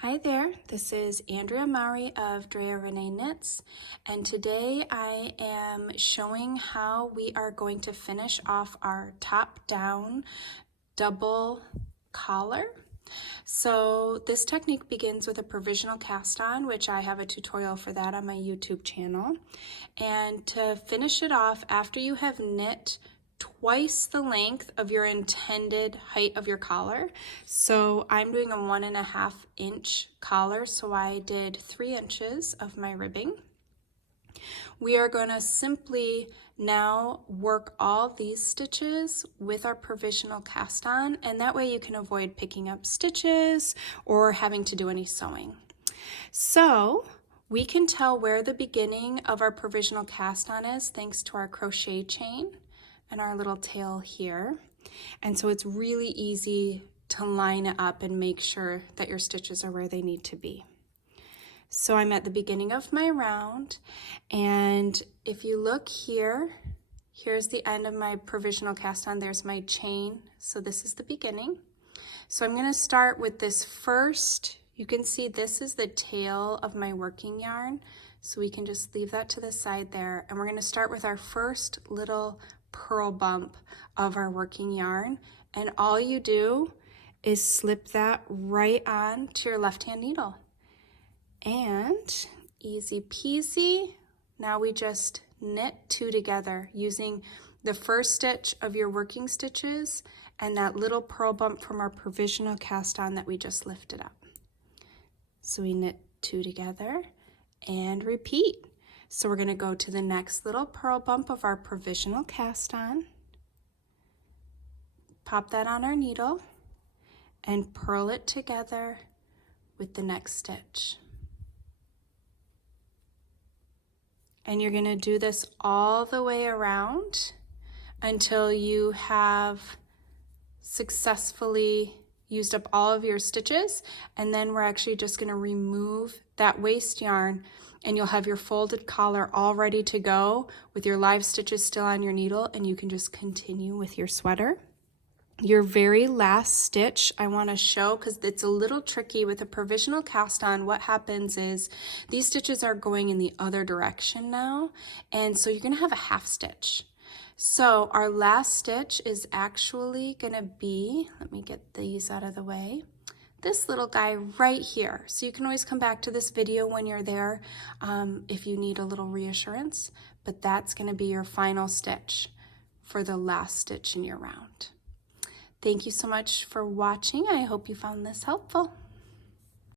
Hi there, this is Andrea Maury of Drea Renee Knits, and today I am showing how we are going to finish off our top-down double collar. So this technique begins with a provisional cast on, which I have a tutorial for that on my YouTube channel. And to finish it off, after you have knit twice the length of your intended height of your collar. So I'm doing a 1.5 inch collar, so I did 3 inches of my ribbing. We are going to simply now work all these stitches with our provisional cast on, and that way you can avoid picking up stitches or having to do any sewing. So we can tell where the beginning of our provisional cast on is thanks to our crochet chain and our little tail here. And so it's really easy to line it up and make sure that your stitches are where they need to be. So I'm at the beginning of my round, and if you look here, here's the end of my provisional cast on. There's my chain, so this is the beginning. So I'm going to start with this first. You can see this is the tail of my working yarn, so we can just leave that to the side there, and we're going to start with our first little purl bump of our working yarn, and all you do is slip that right on to your left hand needle, and easy peasy. Now we just knit 2 together using the first stitch of your working stitches and that little purl bump from our provisional cast on that we just lifted up. So we knit 2 together and repeat. So we're going to go to the next little purl bump of our provisional cast on, pop that on our needle, and purl it together with the next stitch. And you're going to do this all the way around until you have successfully used up all of your stitches, and then we're actually just going to remove that waste yarn, and you'll have your folded collar all ready to go with your live stitches still on your needle, and you can just continue with your sweater. Your very last stitch I want to show, because it's a little tricky with a provisional cast on. What happens is these stitches are going in the other direction now, and so you're going to have a half stitch. So our last stitch is actually going to be, let me get these out of the way, this little guy right here. So you can always come back to this video when you're there if you need a little reassurance, but that's going to be your final stitch for the last stitch in your round. Thank you so much for watching. I hope you found this helpful.